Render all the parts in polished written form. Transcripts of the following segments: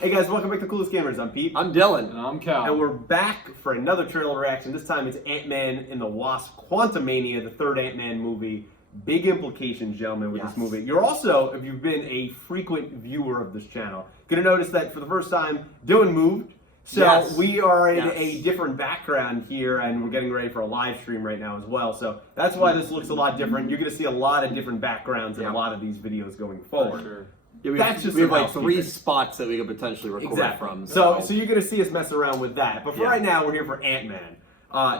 Hey guys, welcome back to Coolest Gamers. I'm Pete. I'm Dylan. And I'm Cal. And we're back for another trailer reaction. This time it's Ant-Man and The Wasp, Quantumania, the third Ant-Man movie. Big implications, gentlemen, with this movie. You're also, if you've been a frequent viewer of this channel, going to notice that for the first time, Dylan moved. So we are in a different background here, and we're getting ready for a live stream right now as well. So that's why this looks a lot different. You're going to see a lot of different backgrounds in a lot of these videos going forward. Sure. Yeah, we have like 3 spots that we could potentially record from. So you're going to see us mess around with that. But for right now, we're here for Ant-Man.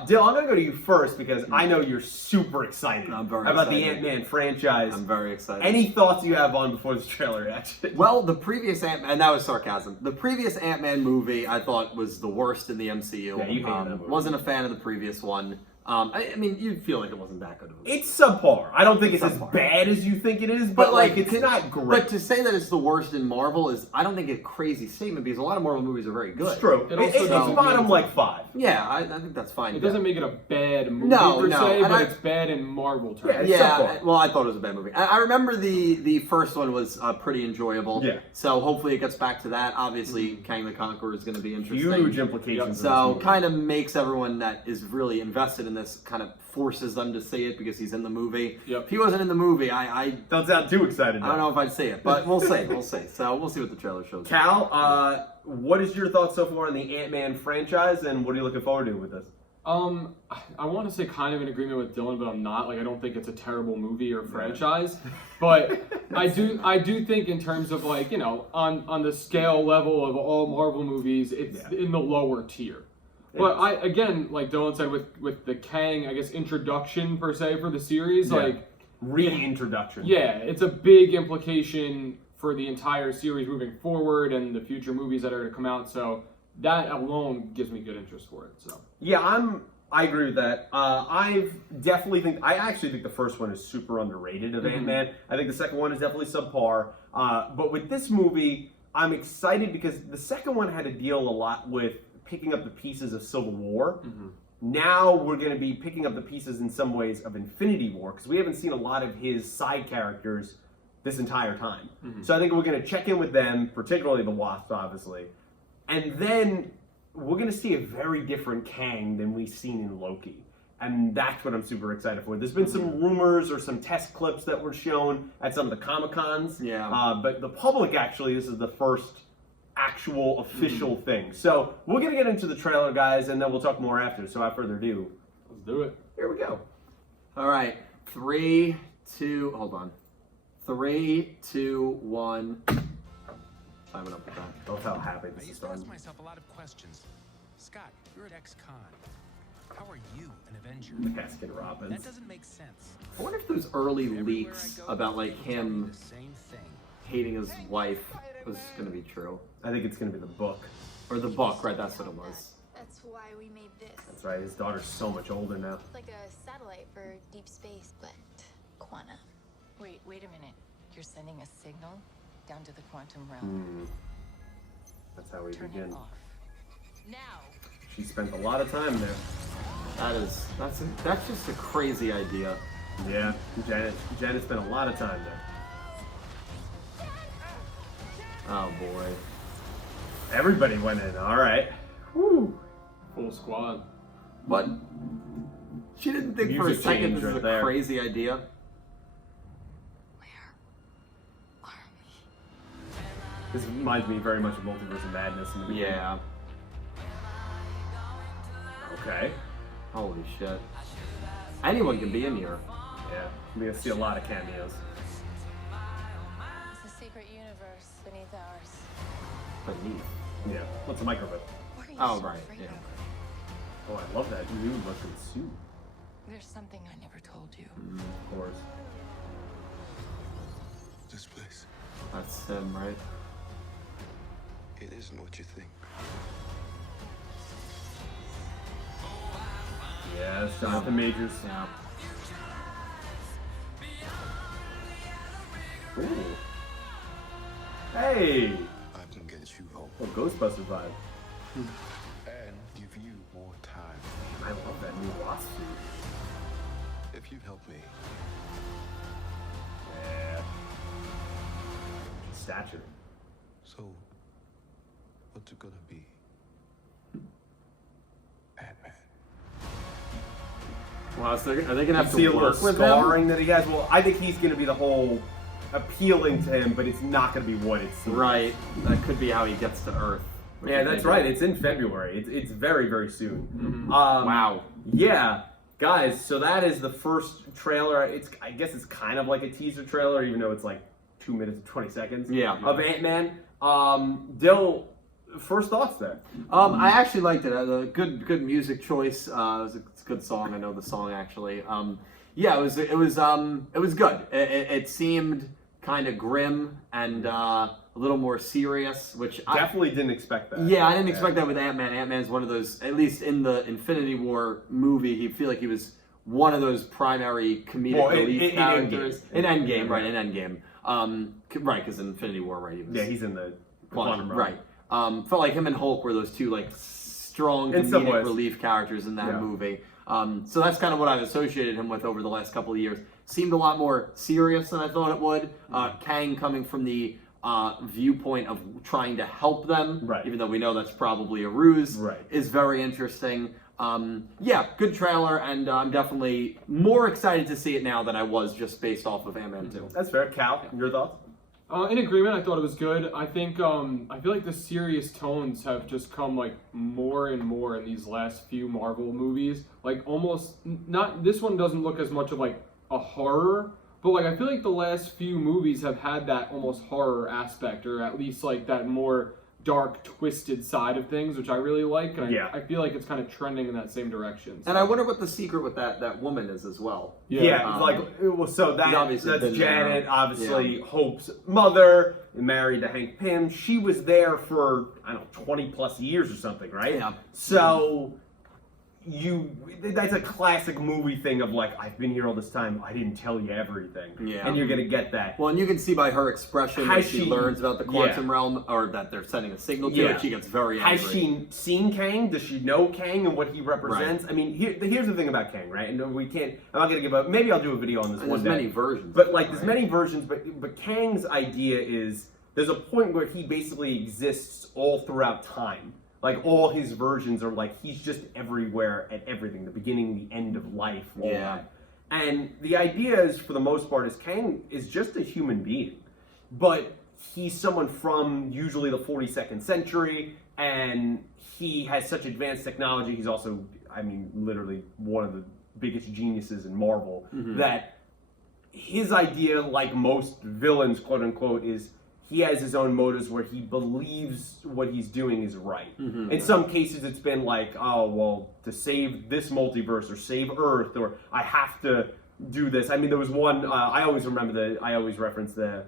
Dill, I'm going to go to you first because I know you're super excited about the Ant-Man franchise. I'm very excited. Any thoughts you have on before this trailer reaction? Well, the previous Ant-Man, and that was sarcasm, the previous Ant-Man movie I thought was the worst in the MCU. Yeah, you hated that movie. Wasn't a fan of the previous one. I mean, you'd feel like it wasn't that good of a movie. It's subpar. I don't think it's as bad as you think it is, but like it's not great. But to say that it's the worst in Marvel is, I don't think, a crazy statement because a lot of Marvel movies are very good. It's true. It's bottom like 5. Yeah, I think that's fine. It doesn't make it a bad movie per se, but it's bad in Marvel terms. Yeah, well, I thought it was a bad movie. I remember the first one was pretty enjoyable. Yeah. So hopefully it gets back to that. Obviously, Kang the Conqueror is going to be interesting. Huge implications. So kind of makes everyone that is really invested in this kind of forces them to see it because he's in the movie. Yep. If he wasn't in the movie, I don't sound too excited. I don't know if I'd see it, but we'll see. We'll see. So we'll see what the trailer shows. Cal, what is your thoughts so far on the Ant-Man franchise, and what are you looking forward to with this? I want to say kind of in agreement with Dylan, but I'm not. Like, I don't think it's a terrible movie or franchise, but I do think in terms of, like, you know, on the scale level of all Marvel movies, it's in the lower tier. But again, like Dylan said, with the Kang, I guess, introduction per se for the series, like reintroduction. Yeah, it's a big implication for the entire series moving forward and the future movies that are to come out. So that alone gives me good interest for it. So yeah, I agree with that. I actually think the first one is super underrated of Ant-Man. I think the second one is definitely subpar. But with this movie, I'm excited because the second one had to deal a lot with picking up the pieces of Civil War. Now we're going to be picking up the pieces in some ways of Infinity War because we haven't seen a lot of his side characters this entire time. So I think we're going to check in with them, particularly the Wasp, obviously. And then we're going to see a very different Kang than we've seen in Loki. And that's what I'm super excited for. There's been some rumors or some test clips that were shown at some of the Comic-Cons. Yeah. But the public, actually, this is the first actual official thing. So we're going to get into the trailer, guys, and then we'll talk more after. So without further ado, let's do it. Here we go. All right. 3, 2, hold on. 3, 2, 1. Timing up with that. Don't tell how happy this is. I used to ask myself a lot of questions. Scott, you're at ex-con. How are you an Avenger? Baskin Robbins. That doesn't make sense. I wonder if those early leaks about like him hating his wife was going to be true. I think it's going to be the book. Or the book, right? That's what it was. That's why we made this. That's right. His daughter's so much older now. It's like a satellite for deep space, but quantum. Wait a minute. You're sending a signal down to the quantum realm. That's how we begin. It off. Now. She spent a lot of time there. That's just a crazy idea. Yeah, Janet spent a lot of time there. Oh boy. Everybody went in, alright. Woo! Full squad. But she didn't think for a second this is a crazy idea. Where are we? This reminds me very much of Multiverse of Madness in the beginning. Yeah. Okay. Holy shit. Anyone can be in here. Yeah, we're gonna see a lot of cameos. It's a secret universe beneath ours. Beneath. Yeah, what's a microwave? What are you Oh, so right, afraid yeah. of? Oh, I love that new looking suit. There's something I never told you. Of course. This place, That's him, right? it isn't what you think. Yeah, it's Jonathan Majors. Yeah. Ooh. Hey! I can get you home Oh, Ghostbusters vibe. and give you more time. I love that new Wasp suit. If you help me, Yeah. Stature. so what's it gonna be? Ant-Man. Wow, so are they gonna have See to a little work with him? scarring that he has. Well, I think he's going to be the whole appealing to him, but it's not going to be what it seems. Right. That could be how he gets to Earth. Yeah, that's right. It's in February. It's very, very soon. Wow. Yeah, guys. So that is the first trailer. I guess it's kind of like a teaser trailer, even though it's like 2 minutes and 20 seconds. Yeah. Of Ant-Man. Dill, first thoughts there. I actually liked it. A good music choice. It's a good song. I know the song actually. Yeah, it was good. It seemed kind of grim and a little more serious, which Definitely didn't expect that. Yeah, I didn't expect that with Ant-Man. Ant-Man's one of those, at least in the Infinity War movie, he feel like he was one of those primary comedic relief characters. In Endgame, right, in Endgame. Right, because in Infinity War, right, he was... Yeah, he's in the Quantum, right. Felt like him and Hulk were those two, like, strong In some comedic ways. relief characters in that Yeah. movie. So that's kind of what I've associated him with over the last couple of years. Seemed a lot more serious than I thought it would. Kang coming from the viewpoint of trying to help them, Right. even though we know that's probably a ruse, Right. is very interesting. Yeah, good trailer, and I'm definitely more excited to see it now than I was just based off of Ant-Man 2. That's fair. Cal, your thoughts? In agreement, I thought it was good. I think I feel like the serious tones have just come like more and more in these last few Marvel movies. Like almost not this one doesn't look as much of like a horror, but like I feel like the last few movies have had that almost horror aspect, or at least like that more dark, twisted side of things, which I really like. And I feel like it's kind of trending in that same direction. So. And I wonder what the secret with that woman is as well. Yeah, so that's been Janet, there. obviously Hope's mother, married to Hank Pym. She was there for, I don't know, 20 plus years or something, right? Yeah. So that's a classic movie thing of like, I've been here all this time, I didn't tell you everything. Yeah. And you're gonna get that. Well, and you can see by her expression when she learns about the quantum realm, or that they're sending a signal to it, she gets very angry. Has she seen Kang? Does she know Kang and what he represents? Right. I mean, here's the thing about Kang, right? And I'm not gonna give up, maybe I'll do a video on this And one there's day. many versions. But like, there's many versions, but Kang's idea is, there's a point where he basically exists all throughout time. Like, all his versions are like, he's just everywhere at everything, the beginning, the end of life, all that. And the idea is, for the most part, is Kang is just a human being. But he's someone from usually the 42nd century, and he has such advanced technology. He's also, I mean, literally one of the biggest geniuses in Marvel, that his idea, like most villains, quote unquote, is he has his own motives where he believes what he's doing is right. In some cases, it's been like, oh, well, to save this multiverse or save Earth, or I have to do this. I mean, there was one, I always reference the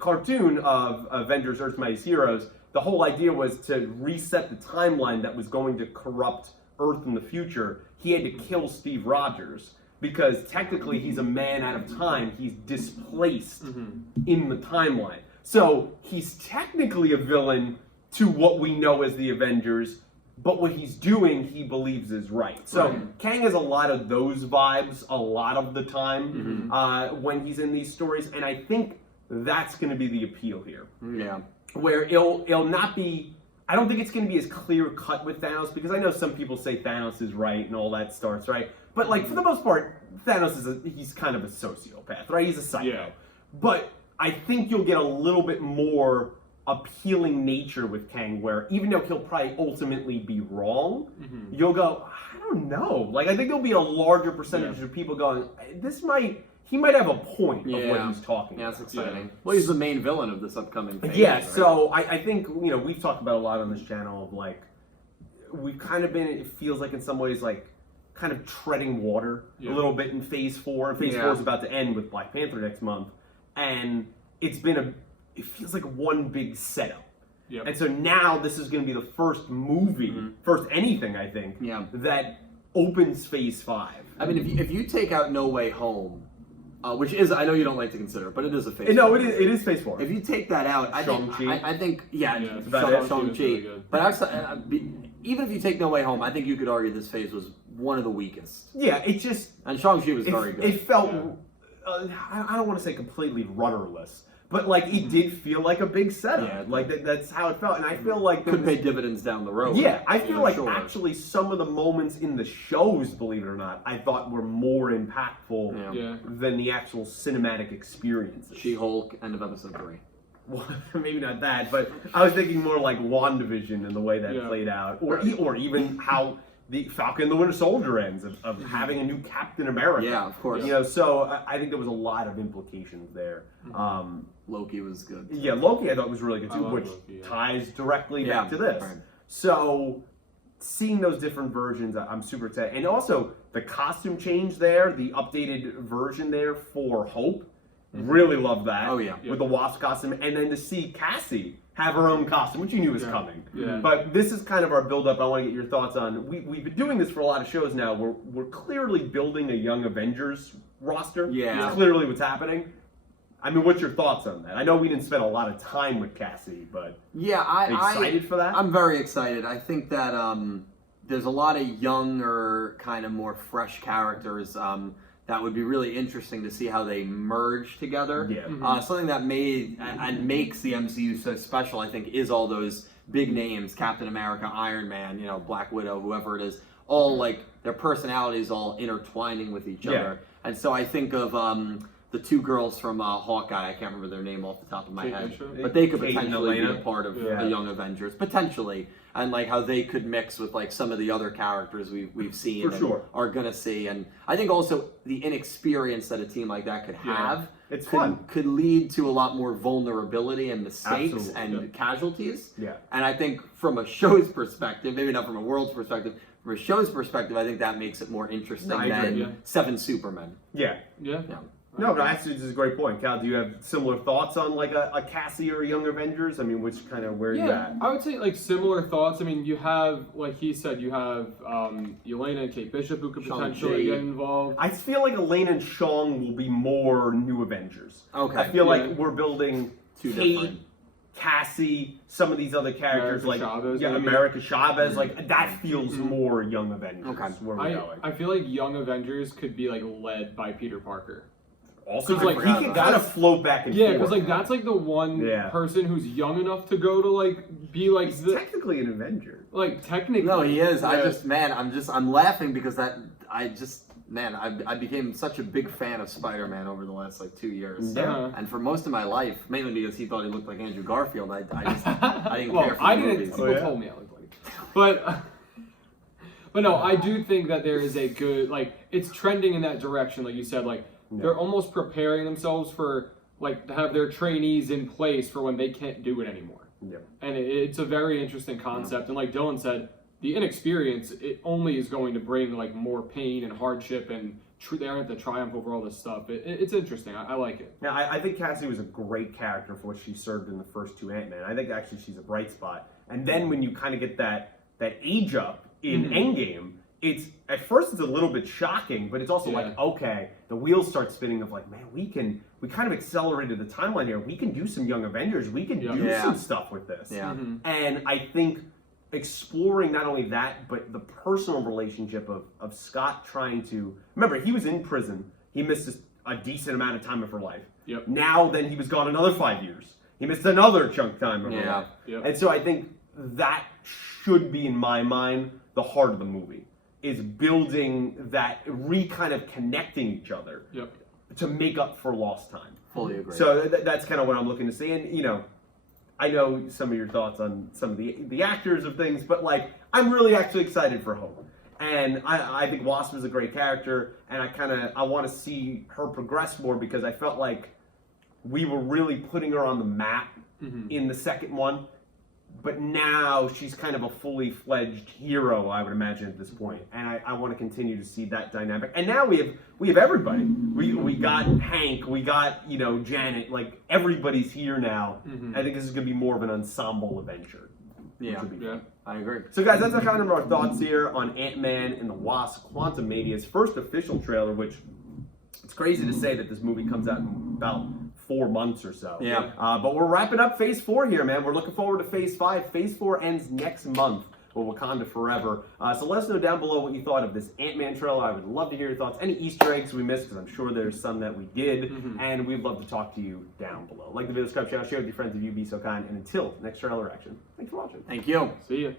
cartoon of Avengers Earth's Mightiest Heroes. The whole idea was to reset the timeline that was going to corrupt Earth in the future. He had to kill Steve Rogers, because technically he's a man out of time. He's displaced in the timeline. So he's technically a villain to what we know as the Avengers, but what he's doing, he believes is right. So Kang has a lot of those vibes a lot of the time when he's in these stories, and I think that's going to be the appeal here. Yeah. Where it'll not be, I don't think it's going to be as clear cut with Thanos, because I know some people say Thanos is right and all that starts, right? But like, for the most part, Thanos he's kind of a sociopath, right? He's a psycho. Yeah. But I think you'll get a little bit more appealing nature with Kang, where even though he'll probably ultimately be wrong, you'll go, I don't know. Like, I think there'll be a larger percentage of people going, he might have a point of what he's talking about. Yeah, that's exciting. Well, he's the main villain of this upcoming phase. Yeah, right? so I think, we've talked about a lot on this channel of like, we've kind of been, it feels like in some ways, like, kind of treading water a little bit in Phase 4. And Phase 4 is about to end with Black Panther next month. And it feels like one big setup. Yep. And so now this is going to be the first movie, first anything, I think, that opens Phase 5. I mean, if you take out No Way Home, which is, I know you don't like to consider, but it is a Phase 4. No, it is Phase 4. If you take that out, I think, Shang-Chi. But actually, even if you take No Way Home, I think you could argue this phase was one of the weakest. Yeah, it just... And Shang-Chi was very good. It felt, I don't want to say completely rudderless, but like it did feel like a big setup. Yeah. Like that's how it felt, and I feel like there Could was- pay dividends down the road. Yeah, I feel like sure. actually some of the moments in the shows, believe it or not, I thought were more impactful Yeah. than the actual cinematic experiences. She-Hulk, end of episode 3. Well, maybe not that, but I was thinking more like WandaVision and the way that played out, or even how the Falcon and the Winter Soldier ends of having a new Captain America. Yeah, of course. You know, so I think there was a lot of implications there. Loki was good. Yeah, Loki I thought was really good I too, love which Loki, yeah. ties directly Yeah, back to this. right. So seeing those different versions, I'm super excited. And also the costume change there, the updated version there for Hope, really love that. Oh, yeah. With the Wasp costume. And then to see Cassie have her own costume, which you knew was coming. Yeah. But this is kind of our build-up I want to get your thoughts on. We've been doing this for a lot of shows now. We're clearly building a Young Avengers roster. Yeah. It's clearly what's happening. I mean, what's your thoughts on that? I know we didn't spend a lot of time with Cassie, but Yeah, are you excited for that? I'm very excited. I think that there's a lot of younger, kind of more fresh characters that would be really interesting to see how they merge together. Yeah. Something that made and makes the MCU so special, I think, is all those big names: Captain America, Iron Man, you know, Black Widow, whoever it is. All like their personalities all intertwining with each other. And so I think of the two girls from Hawkeye. I can't remember their name off the top of my Kate head, Bishop? but they could Kate and potentially be a Elena. part of Yeah. the Young Avengers, potentially, and like how they could mix with like some of the other characters we've seen For and sure. are gonna see. And I think also the inexperience that a team like that could have It's fun. could lead to a lot more vulnerability and mistakes Absolutely. and casualties. Yeah. And I think from a show's perspective, maybe not from a world's perspective, from a show's perspective, I think that makes it more interesting No, I agree, than yeah. 7 Supermen. Yeah. Yeah. Yeah. No, but actually, this is a great point. Cal, do you have similar thoughts on like a Cassie or a Young Avengers? I mean, which kind of where are you Yeah, at? I would say like similar thoughts. I mean, you have, like he said, you have Elena and Kate Bishop who could Shang-Chi. potentially get involved. I feel like Elena and Shang will be more New Avengers. Okay. I feel Yeah. like we're building Two Kate, different. Cassie, some of these other characters America like Chavez, yeah, maybe. America Chavez. Like that feels more Young Avengers. Okay. Where we're going. I feel like Young Avengers could be like led by Peter Parker. Also, 'Cause, like, he can kind of float back and Yeah, forth. because like that's like the one Yeah. person who's young enough to go to like be like he's the technically an Avenger. like technically. No, he is. I Yeah. just, man, I'm laughing because I became such a big fan of Spider-Man over the last like 2 years. Yeah. Uh-huh. And for most of my life, mainly because he thought he looked like Andrew Garfield, I didn't well, care for I the didn't. movies. People Oh, yeah? told me I looked like, but no, I do think that there is a good like it's trending in that direction, like you said, like. They're almost preparing themselves for like to have their trainees in place for when they can't do it anymore. Yeah. And it's a very interesting concept. And like Dylan said, the inexperience it only is going to bring like more pain and hardship and they aren't the triumph over all this stuff. It's interesting. I like it. Now, I think Cassie was a great character for what she served in the first two Ant-Man. I think actually she's a bright spot. And then when you kind of get that age up in Endgame, it's at first it's a little bit shocking, but it's also like, okay, the wheels start spinning of like, man, we kind of accelerated the timeline here. We can do some Young Avengers. We can do some stuff with this. Yeah. And I think exploring not only that, but the personal relationship of Scott trying to remember he was in prison. He missed a decent amount of time of her life. Yep. Now then he was gone another 5 years. He missed another chunk time of her life. Yep. And so I think that should be in my mind the heart of the movie. Is building that kind of connecting each other to make up for lost time. Fully agree. So that's kind of what I'm looking to see. And, you know, I know some of your thoughts on some of the actors of things, but, like, I'm really actually excited for Hope. And I think Wasp is a great character, and I want to see her progress more because I felt like we were really putting her on the map in the second one. But now she's kind of a fully fledged hero, I would imagine at this point, and I want to continue to see that dynamic. And now we have everybody. We got Hank, we got Janet, like everybody's here now. I think this is going to be more of an ensemble adventure. Yeah, I agree. So guys, that's kind of our thoughts here on Ant-Man and the Wasp: Quantumania's first official trailer. Which it's crazy to say that this movie comes out in about 4 months or so. Yeah. But we're wrapping up Phase 4 here, man. We're looking forward to Phase 5. Phase 4 ends next month. or Wakanda forever. So let us know down below what you thought of this Ant-Man trailer. I would love to hear your thoughts. Any Easter eggs we missed, because I'm sure there's some that we did, and we'd love to talk to you down below. Like the video, subscribe, share with your friends if you'd be so kind, and until next trailer reaction, thanks for watching. Thank you. See ya.